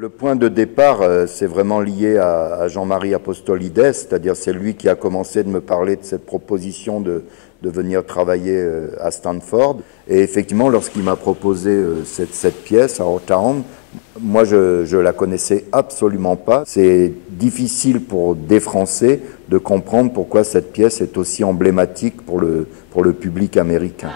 Le point de départ, c'est vraiment lié à Jean-Marie Apostolides, c'est-à-dire c'est lui qui a commencé de me parler de cette proposition de venir travailler à Stanford. Et effectivement, lorsqu'il m'a proposé cette pièce à Ottawa, moi je la connaissais absolument pas. C'est difficile pour des Français de comprendre pourquoi cette pièce est aussi emblématique pour le public américain.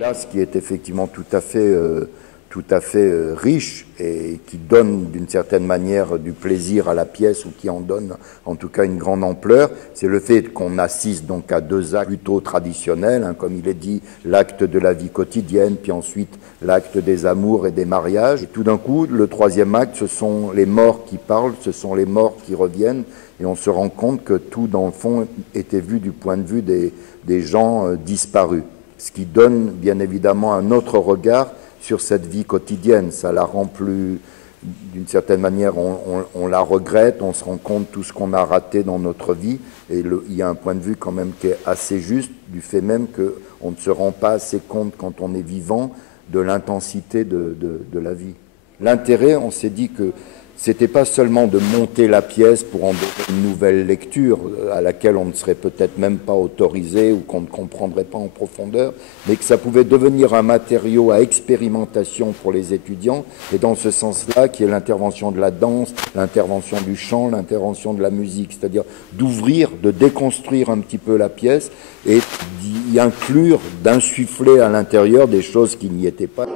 Là, ce qui est effectivement tout à fait riche et qui donne d'une certaine manière du plaisir à la pièce ou qui en donne en tout cas une grande ampleur, c'est le fait qu'on assiste donc à deux actes plutôt traditionnels, comme il est dit, l'acte de la vie quotidienne, puis ensuite l'acte des amours et des mariages. Et tout d'un coup, le troisième acte, ce sont les morts qui parlent, ce sont les morts qui reviennent, et on se rend compte que tout, dans le fond, était vu du point de vue des gens disparus. Ce qui donne bien évidemment un autre regard sur cette vie quotidienne. Ça la rend plus, d'une certaine manière, on la regrette, on se rend compte de tout ce qu'on a raté dans notre vie. Et il y a un point de vue quand même qui est assez juste, du fait même qu'on ne se rend pas assez compte quand on est vivant de l'intensité de la vie. L'intérêt, on s'est dit que c'était pas seulement de monter la pièce pour en donner une nouvelle lecture à laquelle on ne serait peut-être même pas autorisé ou qu'on ne comprendrait pas en profondeur, mais que ça pouvait devenir un matériau à expérimentation pour les étudiants, et dans ce sens-là, qui est l'intervention de la danse, l'intervention du chant, l'intervention de la musique, c'est-à-dire d'ouvrir, de déconstruire un petit peu la pièce et d'y inclure, d'insuffler à l'intérieur des choses qui n'y étaient pas.